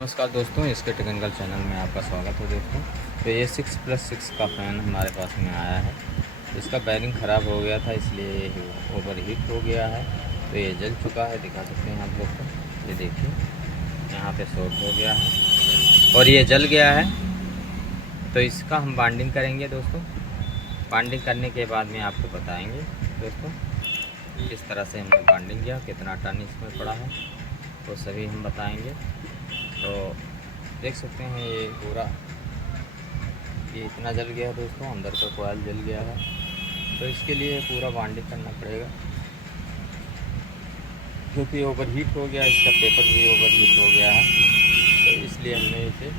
नमस्कार दोस्तों, इसके टेक्निकल चैनल में आपका स्वागत है दोस्तों। तो ये 6+6 का फ़ैन हमारे पास में आया है। इसका बैरिंग ख़राब हो गया था, इसलिए ओवर हीट हो गया है। तो ये जल चुका है, दिखा सकते हैं आप लोग को। ये देखिए, यहाँ पे शॉर्ट हो गया है और ये जल गया है। तो इसका हम बाइंडिंग करेंगे दोस्तों। बाइंडिंग करने के बाद में आपको बताएँगे दोस्तों किस तरह से हमने बाइंडिंग किया, कितना टन इसमें पड़ा है, वो सभी हम बताएँगे। तो देख सकते हैं ये पूरा ये इतना जल गया है दोस्तों, अंदर का कोयल जल गया है। तो इसके लिए पूरा बाइंडिंग करना पड़ेगा, क्योंकि ओवर हीट हो गया, इसका पेपर भी ओवर हीट हो गया है। तो इसलिए हमें इसे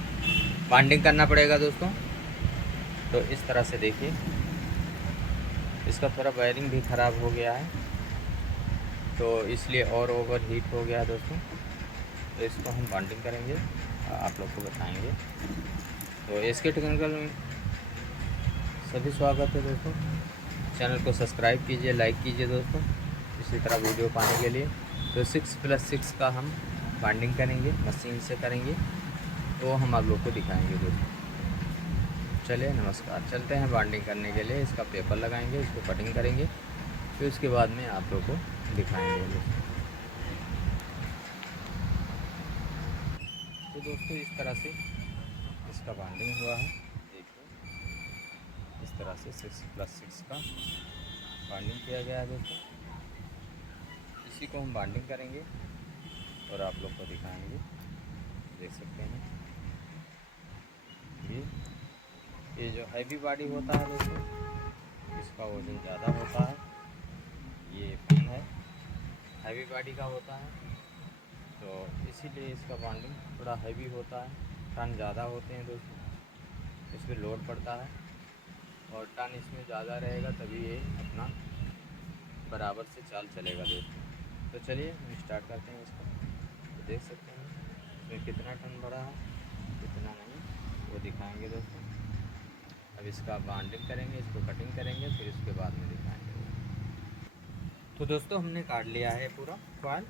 बाइंडिंग करना पड़ेगा दोस्तों। तो इस तरह से देखिए, इसका थोड़ा वायरिंग भी ख़राब हो गया है, तो इसलिए और ओवर हीट हो गया है दोस्तों। तो इसको हम बाइंडिंग करेंगे, आप लोग को बताएंगे। तो इसके टेक्निकल में सभी स्वागत है दोस्तों। चैनल को सब्सक्राइब कीजिए, लाइक कीजिए दोस्तों, इसी तरह वीडियो पाने के लिए। तो 6+6 का हम बाइंडिंग करेंगे, मशीन से करेंगे, तो हम आप लोग को दिखाएंगे दोस्तों। चलिए नमस्कार, चलते हैं बाइंडिंग करने के लिए। इसका पेपर लगाएंगे, इसको कटिंग करेंगे, फिर उसके बाद में आप लोग को दिखाएंगे दोस्तों। तो दोस्तों इस तरह से इसका बाइंडिंग हुआ है, देखिए इस तरह से 6+6 का बाइंडिंग किया गया है दोस्तों। इसी को हम बाइंडिंग करेंगे और आप लोग को दिखाएंगे। देख सकते हैं ये जो हैवी बॉडी होता है दोस्तों, इसका वजन ज़्यादा होता है। ये फैन है, हैवी बॉडी का होता है, तो इसीलिए इसका बाइंडिंग थोड़ा हैवी होता है। टन ज़्यादा होते हैं दोस्तों, इसमें लोड पड़ता है, और टन इसमें ज़्यादा रहेगा तभी ये अपना बराबर से चाल चलेगा दोस्तों। तो चलिए हम स्टार्ट करते हैं इसको। तो देख सकते हैं इसमें कितना टन भरा है, कितना नहीं, वो दिखाएंगे दोस्तों। अब इसका बाइंडिंग करेंगे, इसको कटिंग करेंगे, फिर इसके बाद में दिखाएंगे। तो दोस्तों हमने काट लिया है पूरा कॉइल,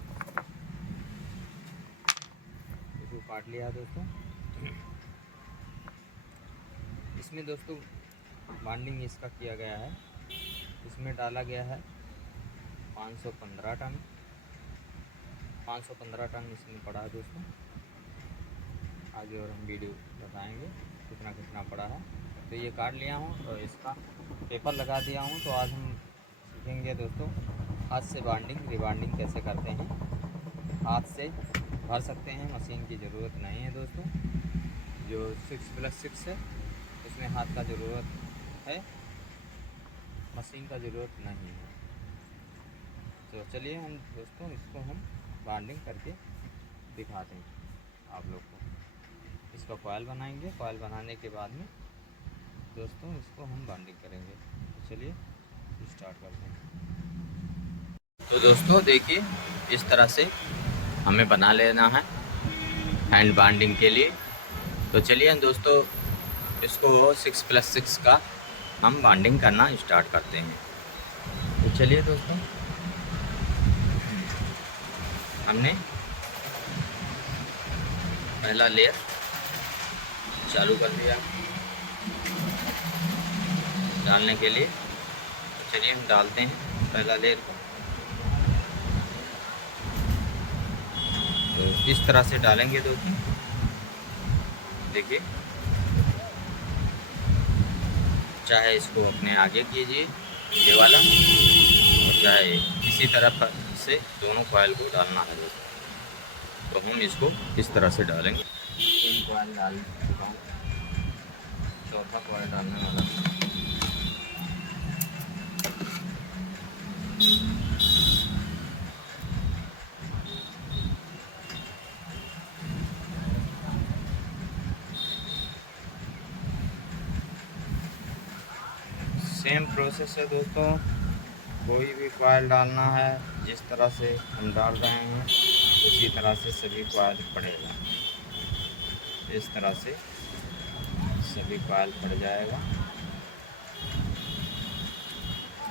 इसको काट लिया है दोस्तों। इसमें दोस्तों बाइंडिंग इसका किया गया है, इसमें डाला गया है 515 टन। 515 टन इसमें पड़ा है दोस्तों। आगे और हम वीडियो बताएंगे कितना कितना पड़ा है। तो ये काट लिया हूँ, तो इसका पेपर लगा दिया हूँ। तो आज हम सीखेंगे दोस्तों हाथ से बाइंडिंग रिबाइंडिंग कैसे करते हैं। हाथ से भर सकते हैं, मशीन की ज़रूरत नहीं है दोस्तों। जो 6+6 है उसमें हाथ का ज़रूरत है, मशीन का ज़रूरत नहीं है। तो चलिए हम दोस्तों इसको हम बाइंडिंग करके दिखाते हैं आप लोग को। इसका कॉइल बनाएंगे, कॉइल बनाने के बाद में दोस्तों इसको हम बाइंडिंग करेंगे। तो चलिए स्टार्ट करते हैं। तो दोस्तों देखिए, इस तरह से हमें बना लेना है हैंड बाइंडिंग के लिए। तो चलिए दोस्तों इसको 6+6 का हम बाइंडिंग करना स्टार्ट करते हैं। तो चलिए दोस्तों, हमने पहला लेयर चालू कर दिया डालने के लिए। तो चलिए हम डालते हैं पहला लेयर को। तो इस तरह से डालेंगे दोस्तों, देखिए चाहे इसको अपने आगे कीजिए ये वाला, और चाहे इसी तरफ से दोनों कॉइल को डालना है दोस्तों। तो हम इसको इस तरह से डालेंगे। 3 कॉइल डाल चुका हूँ, चौथा कॉइल डालने वाला है। सेम प्रोसेस है दोस्तों, कोई भी कॉइल डालना है जिस तरह से हम डाल रहे हैं उसी तरह से सभी कॉइल पड़ेगा। इस तरह से सभी कॉइल पड़ जाएगा।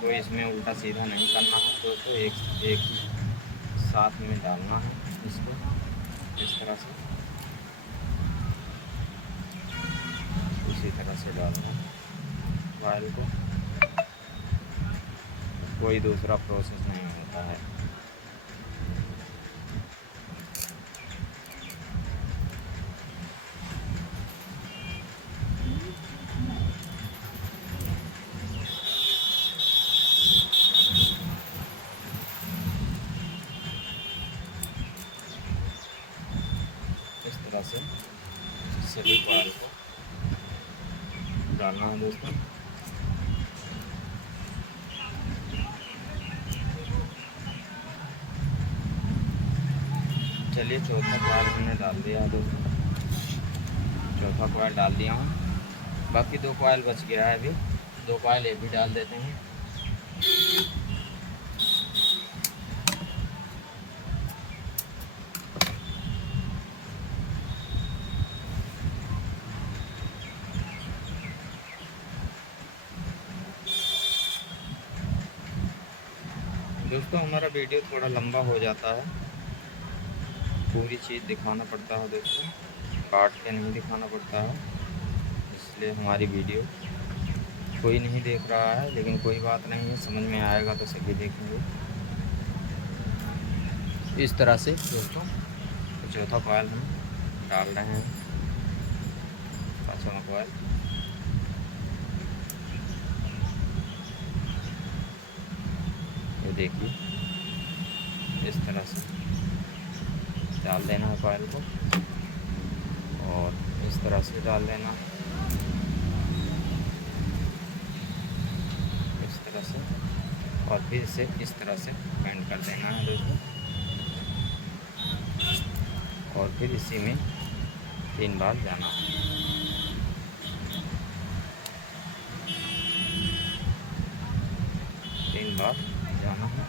तो इसमें उल्टा सीधा नहीं करना है दोस्तों, एक ही साथ में डालना है इसको इस तरह से। कॉइल को, कोई दूसरा प्रोसेस नहीं होता है। इस तरह से सभी कॉइल को डालना है दोस्तों। चलिए चौथा कॉइल हमने डाल दिया है दोस्तों, चौथा कॉइल डाल दिया हूँ। बाकी 2 कॉइल बच गया है, अभी 2 कॉइल ये भी डाल देते हैं। दोस्तों हमारा वीडियो थोड़ा लंबा हो जाता है, पूरी चीज़ दिखाना पड़ता है दोस्तों, काट के नहीं दिखाना पड़ता है, इसलिए हमारी वीडियो कोई नहीं देख रहा है। लेकिन कोई बात नहीं है, समझ में आएगा तो सभी देखेंगे। इस तरह से दोस्तों चौथा कॉइल हम डाल रहे हैं, 5वां कॉइल। ये देखिए इस तरह से डाल देना है कॉइल को, और इस तरह से डाल देना इस तरह से, और फिर इसे इस तरह से बैंड कर देना है दोस्तों। और फिर इसी में 3 बार जाना है। जाना है।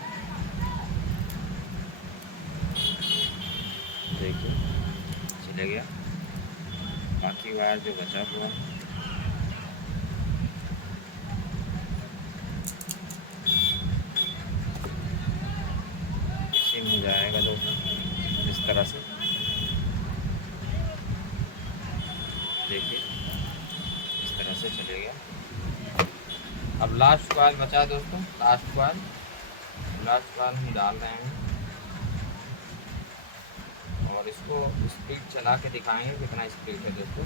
देखिए चले गया, बाकी वायर जो बचा हुआ इसी में जाएगा दोस्तों, इस तरह से। देखिए इस तरह से चले गया। अब लास्ट कॉइल बचा दोस्तों, लास्ट कॉइल हम डाल रहे हैं, और इसको स्पीड चला के दिखाएंगे कितना स्पीड है दोस्तों।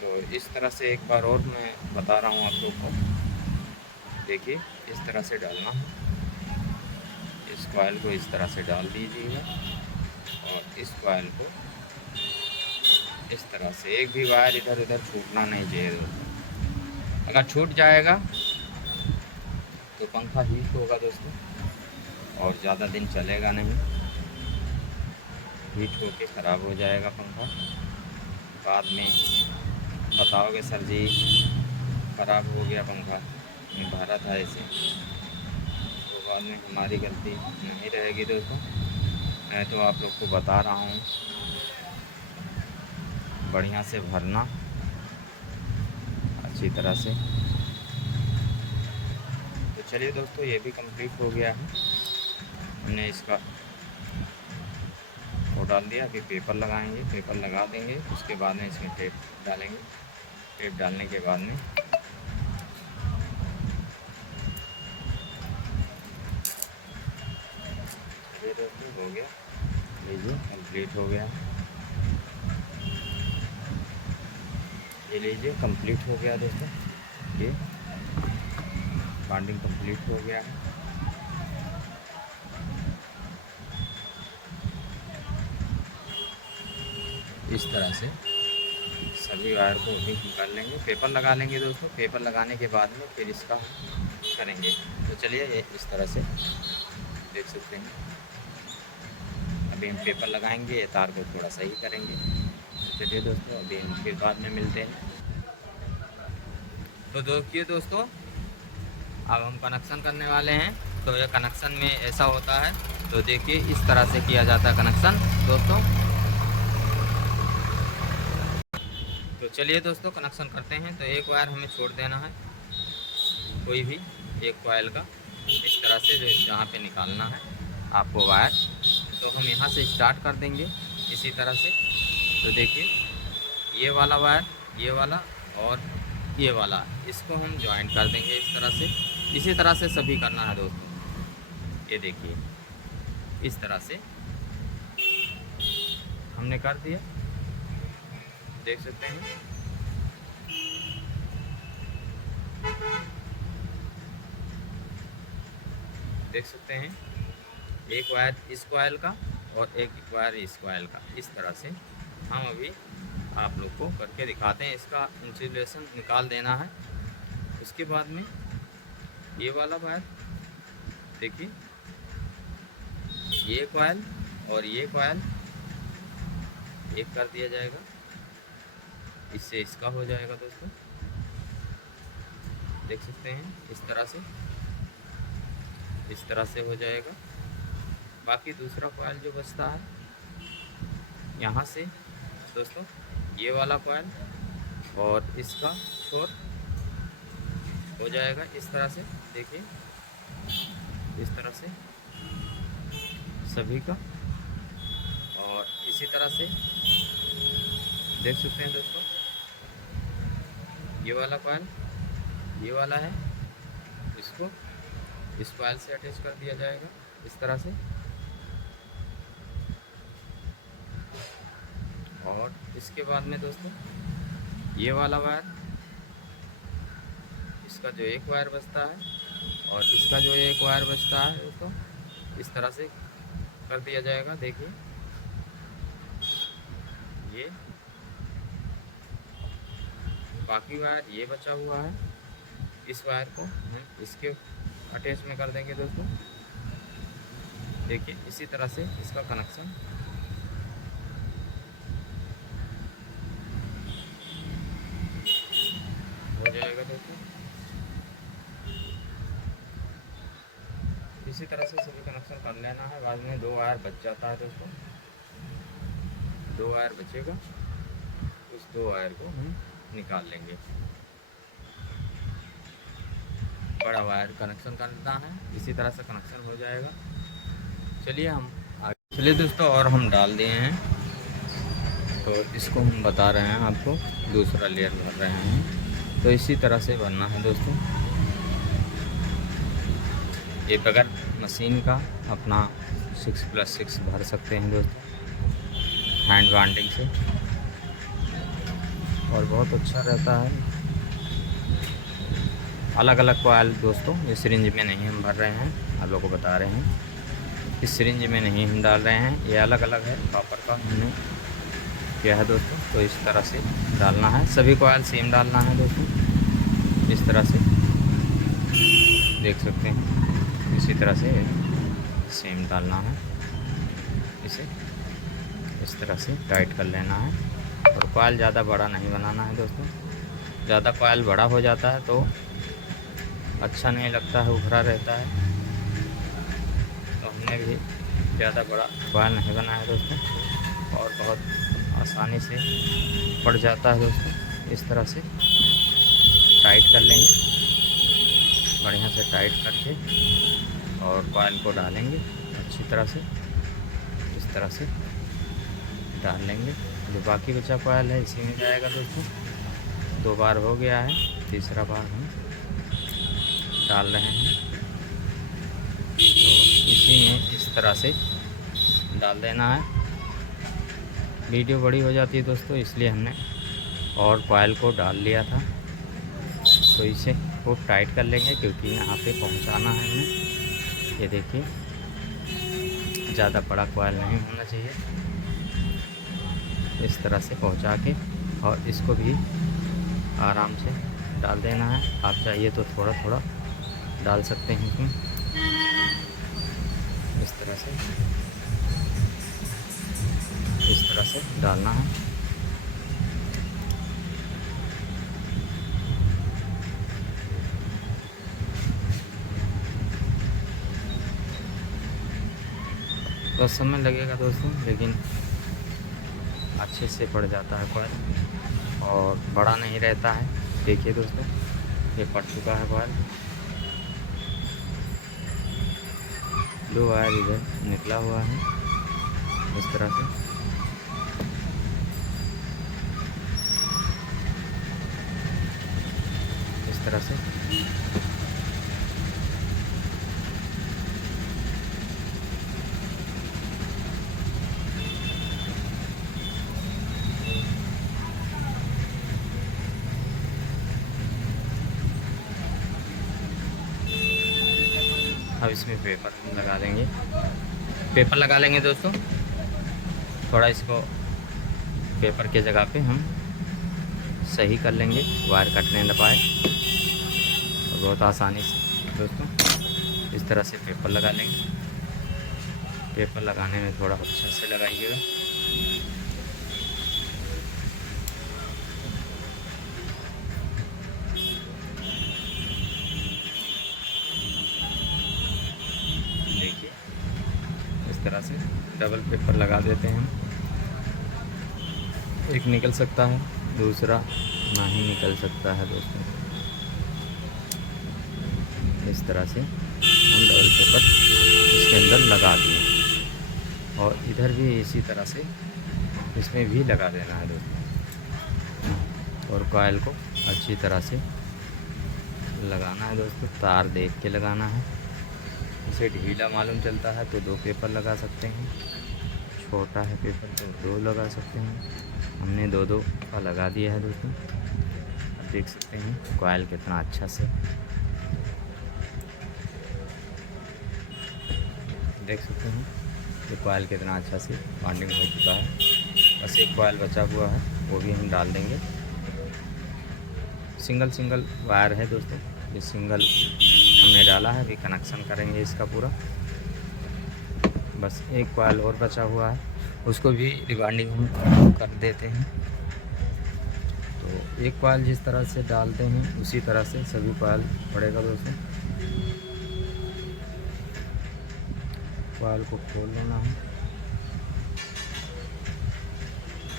तो इस तरह से एक बार और मैं बता रहा हूँ आप लोग को। देखिए इस तरह से डालना है, इस कॉइल को इस तरह से डाल दीजिएगा, और इस कॉइल को इस तरह से, एक भी वायर इधर उधर छूटना नहीं चाहिए दोस्तों। अगर छूट जाएगा तो पंखा हीट होगा दोस्तों, और ज़्यादा दिन चलेगा नहीं, हीट होके ख़राब हो जाएगा पंखा। बाद में बताओगे सर जी ख़राब हो गया पंखा, मैं भरा था ऐसे, तो बाद में हमारी गलती नहीं रहेगी दोस्तों। मैं तो आप लोग को बता रहा हूँ बढ़िया से भरना अच्छी तरह से। तो चलिए दोस्तों ये भी कंप्लीट हो गया है, हमने इसका वो डाल दिया। अभी पेपर लगाएंगे, पेपर लगा देंगे, उसके बाद में इसमें टेप डालेंगे। टेप डालने के बाद में ये दोस्तों हो गया, लीजिए कंप्लीट हो गया। ये लीजिए कंप्लीट हो गया दोस्तों, ये बाइंडिंग कंप्लीट हो गया है। इस तरह से सभी वायर को भी निकाल लेंगे, पेपर लगा लेंगे दोस्तों। पेपर लगाने के बाद में फिर इसका करेंगे। तो चलिए ये इस तरह से देख सकते हैं, अभी हम पेपर लगाएंगे, ये तार को थोड़ा सही करेंगे। तो चलिए दोस्तों अभी हम फिर बाद में मिलते हैं। तो देखिए दोस्तों अब हम कनेक्शन करने वाले हैं। तो ये कनेक्शन में ऐसा होता है, तो देखिए इस तरह से किया जाता है कनेक्शन दोस्तों। तो चलिए दोस्तों कनेक्शन करते हैं। तो एक वायर हमें छोड़ देना है, कोई भी एक कॉइल का इस तरह से जहाँ पे निकालना है आपको वायर, तो हम यहाँ से स्टार्ट कर देंगे इसी तरह से। तो देखिए ये वाला वायर, ये वाला और ये वाला, इसको हम ज्वाइन कर देंगे इस तरह से। इसी तरह से सभी करना है दोस्तों। ये देखिए इस तरह से हमने कर दिया, देख सकते हैं। देख सकते हैं एक वायर इस कॉइल का और एक वायर इस कॉइल का। इस तरह से हम अभी आप लोग को करके दिखाते हैं। इसका इंसुलेशन निकाल देना है। उसके बाद में ये वाला वायर देखिए, ये कॉइल और ये कॉइल एक कर दिया जाएगा, इससे इसका हो जाएगा दोस्तों। देख सकते हैं इस तरह से हो जाएगा। बाकी दूसरा कॉइल जो बचता है यहाँ से दोस्तों, ये वाला कॉइल और इसका छोर हो जाएगा इस तरह से। देखिए इस तरह से सभी का, और इसी तरह से देख सकते हैं दोस्तों, ये वाला कॉइल ये वाला है, इसको इस कॉइल से अटैच कर दिया जाएगा इस तरह से। और इसके बाद में दोस्तों ये वाला वायर, इसका जो एक वायर बचता है और इसका जो एक वायर बचता है दोस्तों, इस तरह से कर दिया जाएगा। देखिए ये बाकी वायर ये बचा हुआ है, इस वायर को इसके अटैच में कर देंगे दोस्तों। देखिए इसी तरह से इसका कनेक्शन हो जाएगा दोस्तों। इसी तरह से सभी कनेक्शन कर लेना है। बाद में दो वायर बच जाता है दोस्तों, दो वायर बचेगा, उस दो वायर को हम निकाल लेंगे। बड़ा वायर कनेक्शन करना है, इसी तरह से कनेक्शन हो जाएगा। चलिए हम आगे चलिए दोस्तों, और हम डाल दिए हैं, तो इसको हम बता रहे हैं आपको, दूसरा लेयर भर रहे हैं। तो इसी तरह से भरना है दोस्तों। ये बगैर मशीन का अपना 6+6 भर सकते हैं दोस्तों, हैंड बाइंडिंग से, और बहुत अच्छा रहता है। अलग अलग कॉइल दोस्तों इस सिरिंज में नहीं हम भर रहे हैं, आप लोगों को बता रहे हैं। इस सिरिंज में नहीं हम डाल रहे हैं, ये अलग अलग है, कॉपर का हमने किया है दोस्तों। तो इस तरह से डालना है, सभी कॉइल सेम डालना है दोस्तों। इस तरह से देख सकते हैं, इसी तरह से सेम डालना है। इसे इस तरह से टाइट कर लेना है, और कॉइल ज़्यादा बड़ा नहीं बनाना है दोस्तों। ज़्यादा कॉइल बड़ा हो जाता है तो अच्छा नहीं लगता है, उभरा रहता है। तो हमने भी ज़्यादा बड़ा कॉइल नहीं बनाया दोस्तों, और बहुत आसानी से पड़ जाता है दोस्तों। इस तरह से टाइट कर लेंगे, बढ़िया से टाइट करके, और कॉइल को डालेंगे अच्छी तरह से। इस तरह से डाल लेंगे। जो बाकी बचा कॉइल है इसी में जाएगा दोस्तों। 2 बार हो गया है, तीसरा बार हम डाल रहे हैं। तो इसी में इस तरह से डाल देना है। वीडियो बड़ी हो जाती है दोस्तों, इसलिए हमने और कॉइल को डाल लिया था। तो इसे खूब टाइट कर लेंगे, क्योंकि यहाँ पे पहुँचाना है हमें। ये देखिए ज़्यादा बड़ा कॉइल नहीं होना चाहिए। इस तरह से पहुँचा के, और इसको भी आराम से डाल देना है। आप चाहिए तो थोड़ा थोड़ा डाल सकते हैं इसमें, इस तरह से डालना है। तो समय लगेगा दोस्तों, लेकिन अच्छे से पड़ जाता है कॉइल, और बड़ा नहीं रहता है। देखिए दोस्तों, ये पड़ चुका है कॉइल। दो वायर इधर निकला हुआ है इस तरह से। इस तरह से अब इसमें पेपर लगा देंगे, पेपर लगा लेंगे दोस्तों। थोड़ा इसको पेपर के जगह पे हम सही कर लेंगे, वायर कटने न पाए, और बहुत आसानी से दोस्तों इस तरह से पेपर लगा लेंगे। पेपर लगाने में थोड़ा अच्छा से लगाइएगा। देखिए इस तरह से डबल पेपर लगा देते हैं हम। एक निकल सकता है, दूसरा नहीं निकल सकता है दोस्तों। इस तरह से हम डबल पेपर इसके अंदर लगा दिए, और इधर भी इसी तरह से इसमें भी लगा देना है दोस्तों। और कॉइल को अच्छी तरह से लगाना है दोस्तों, तार देख के लगाना है। इसे ढीला मालूम चलता है तो 2 पेपर लगा सकते हैं, छोटा है पेपर तो 2 लगा सकते हैं। हमने 2-2 का लगा दिया है दोस्तों। अब देख सकते हैं कॉइल कितना अच्छा से देख सकते हैं ये कॉइल कितना अच्छा से बाइंडिंग हो चुका है। बस एक कॉइल बचा हुआ है, वो भी हम डाल देंगे। सिंगल वायर है दोस्तों, ये सिंगल हमने डाला है, अभी कनेक्शन करेंगे इसका पूरा। बस एक कॉइल और बचा हुआ है, उसको भी रिबाइंडिंग हम कर देते हैं। तो एक कॉइल जिस तरह से डालते हैं उसी तरह से सभी कॉइल पड़ेगा दोस्तों। कॉइल को खोल लेना है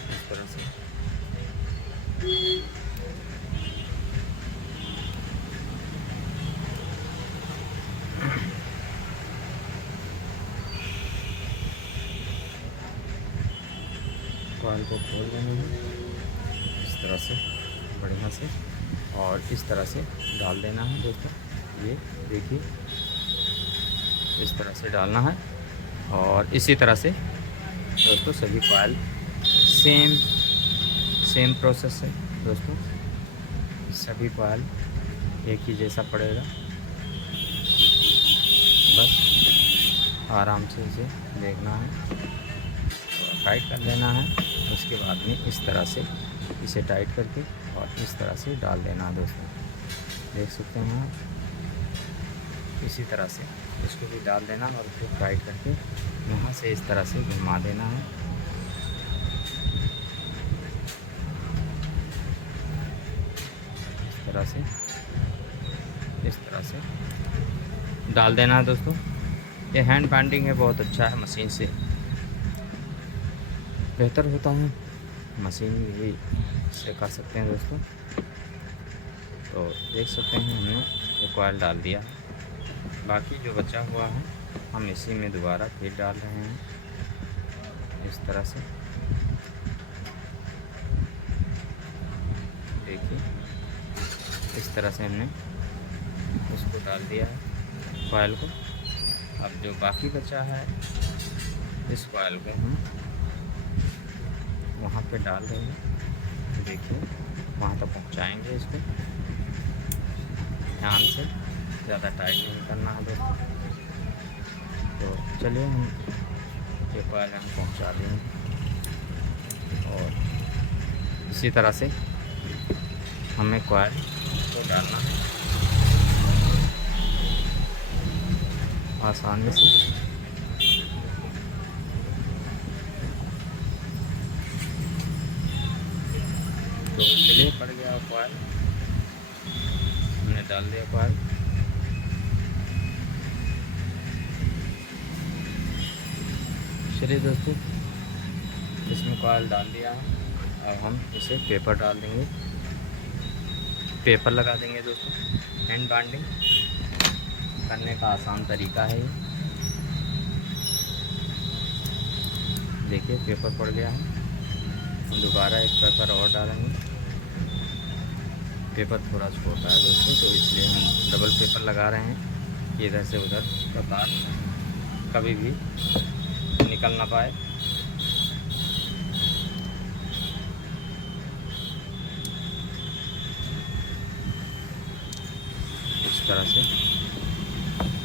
इस तरह से। कॉइल को खोल देना है इस तरह से बढ़िया से, और इस तरह से डाल देना है दोस्तों। ये देखिए इस तरह से डालना है, और इसी तरह से दोस्तों सभी कॉइल सेम प्रोसेस है दोस्तों। सभी कॉइल एक ही जैसा पड़ेगा, बस आराम से इसे देखना है, टाइट कर देना है। उसके बाद में इस तरह से इसे टाइट करके और इस तरह से डाल देना है दोस्तों। देख सकते हैं आप, इसी तरह से इसको भी डाल देना और फिर टाइट करके यहाँ से इस तरह से घुमा देना है। इस तरह से डाल देना है दोस्तों। ये हैंड बाइंडिंग है, बहुत अच्छा है, मशीन से बेहतर होता है, मशीन भी से कर सकते हैं दोस्तों। तो देख सकते हैं हमने ये कॉइल डाल दिया है, बाकी जो बचा हुआ है हम इसी में दोबारा फिर डाल रहे हैं इस तरह से। देखिए इस तरह से हमने उसको डाल दिया है कॉइल को। अब जो बाकी बचा है इस कॉइल को हम वहाँ पे डाल देंगे। देखिए वहाँ तक पहुँचाएंगे इसको, ध्यान से, ज़्यादा टाइट नहीं करना है दोस्तों। तो चलिए हम ये कॉइल हम पहुँचा देंगे, और इसी तरह से हमें कॉइल को डालना है आसानी से। तो चलिए पड़ गया कॉइल, हमने डाल दिया कॉइल। चलिए दोस्तों इसमें कॉइल डाल दिया है, अब हम इसे पेपर डाल देंगे, पेपर लगा देंगे दोस्तों। हैंड बाइंडिंग करने का आसान तरीका है ये। देखिए पेपर पड़ गया है। हम दोबारा एक पेपर और डालेंगे। पेपर थोड़ा छोटा है दोस्तों, तो इसलिए हम डबल पेपर लगा रहे हैं कि इधर से उधर का तार कभी भी निकल ना पाए। इस तरह से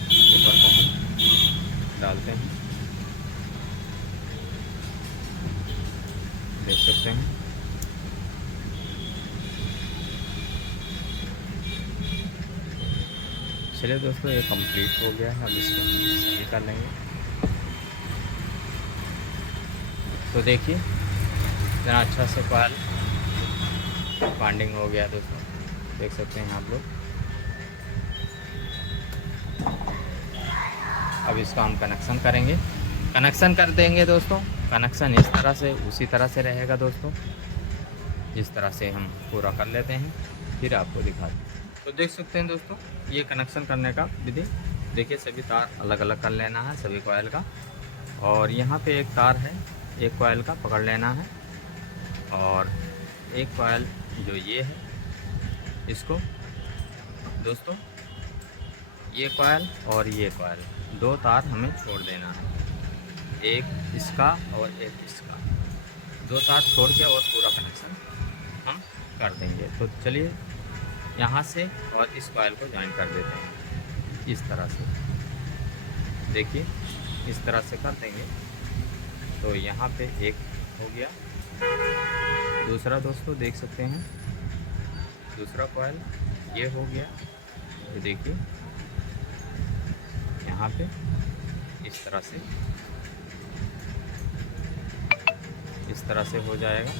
पेपर को हम डालते हैं, देख सकते हैं। चलिए दोस्तों, ये कंप्लीट हो गया है। अब इसको हम सही कर लेंगे। तो देखिए इतना अच्छा से कॉइल बाइंडिंग हो गया दोस्तों, देख सकते हैं आप लोग। अब इसका हम कनेक्शन करेंगे, कनेक्शन कर देंगे दोस्तों। कनेक्शन इस तरह से उसी तरह से रहेगा दोस्तों, जिस तरह से हम पूरा कर लेते हैं फिर आपको दिखा दें। तो देख सकते हैं दोस्तों, ये कनेक्शन करने का विधि। देखिए सभी तार अलग अलग कर लेना है सभी कॉइल का, और यहाँ पे एक तार है एक कॉइल का पकड़ लेना है, और एक कॉइल जो ये है इसको दोस्तों, ये कॉइल और ये कॉइल दो तार हमें छोड़ देना है, एक इसका और एक इसका, दो तार छोड़ के और पूरा कनेक्शन हम कर देंगे। तो चलिए यहाँ से और इस कॉइल को ज्वाइन कर देते हैं इस तरह से। देखिए इस तरह से कर देंगे तो यहाँ पे एक हो गया। दूसरा दोस्तों देख सकते हैं, दूसरा कॉइल ये हो गया। तो देखिए यहाँ पे इस तरह से हो जाएगा।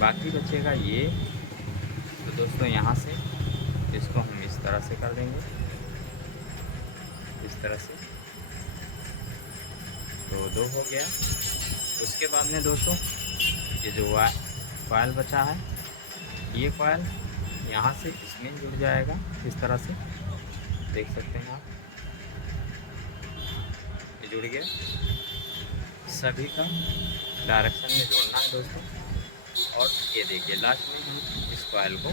बाकी बचेगा ये। तो दोस्तों यहाँ से इसको हम इस तरह से कर देंगे, इस तरह से। तो दो हो गया। उसके बाद में दोस्तों ये जो कॉइल बचा है, ये कॉइल यहाँ से इसमें जुड़ जाएगा इस तरह से, देख सकते हैं आप। ये जुड़ गया। सभी का डायरेक्शन में जोड़ना है दोस्तों। और ये देखिए लास्ट में हम इस कॉइल को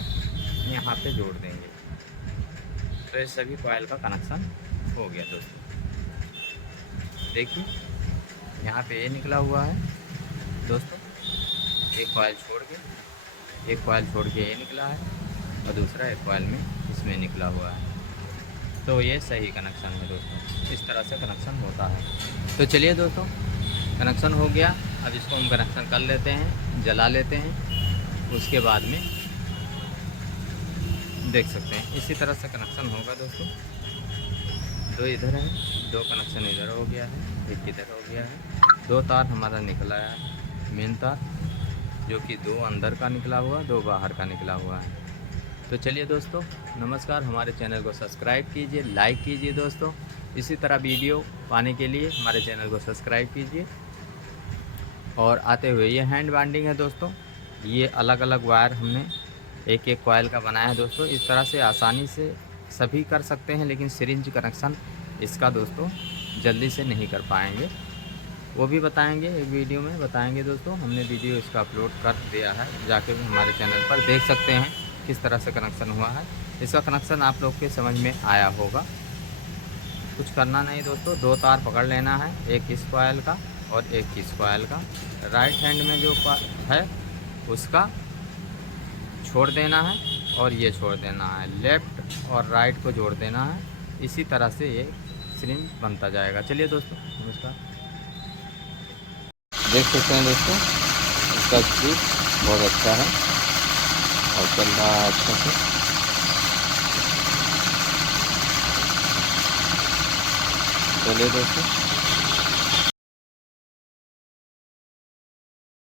यहाँ पे जोड़ देंगे। तो ये सभी कॉइल का कनेक्शन हो गया दोस्तों। देखिए यहाँ पे ये निकला हुआ है दोस्तों, एक कॉइल छोड़ के ये निकला है, और दूसरा एक कॉइल में इसमें निकला हुआ है। तो ये सही कनेक्शन है दोस्तों, इस तरह से कनेक्शन होता है। तो चलिए दोस्तों, कनेक्शन हो गया। अब इसको हम कनेक्शन कर लेते हैं, जला लेते हैं। उसके बाद में देख सकते हैं इसी तरह से कनेक्शन होगा दोस्तों। दो इधर है, दो कनेक्शन इधर हो गया है, एक इधर हो गया है। दो तार हमारा निकला है, मेन तार, जो कि दो अंदर का निकला हुआ, दो बाहर का निकला हुआ है। तो चलिए दोस्तों, नमस्कार। हमारे चैनल को सब्सक्राइब कीजिए, लाइक कीजिए दोस्तों। इसी तरह वीडियो पाने के लिए हमारे चैनल को सब्सक्राइब कीजिए। और आते हुए ये हैंड बाइंडिंग है दोस्तों। ये अलग अलग वायर हमने एक एक कॉइल का बनाया है दोस्तों। इस तरह से आसानी से सभी कर सकते हैं, लेकिन सिरिंज कनेक्शन इसका दोस्तों जल्दी से नहीं कर पाएंगे। वो भी बताएंगे, एक वीडियो में बताएंगे दोस्तों। हमने वीडियो इसका अपलोड कर दिया है, जाके भी हमारे चैनल पर देख सकते हैं किस तरह से कनेक्शन हुआ है। इसका कनेक्शन आप लोग के समझ में आया होगा। कुछ करना नहीं दोस्तों, दो तार पकड़ लेना है, एक इस कॉइल का और एक इस कॉइल का। राइट हैंड में जो है उसका छोड़ देना है और ये छोड़ देना है, लेफ़्ट और राइट को जोड़ देना है। इसी तरह से ये सिरिंज बनता जाएगा। चलिए दोस्तों, नमस्कार। देख सकते हैं दोस्तों, इसका स्पीड बहुत अच्छा है और चल रहा है अच्छा से। चलिए दोस्तों।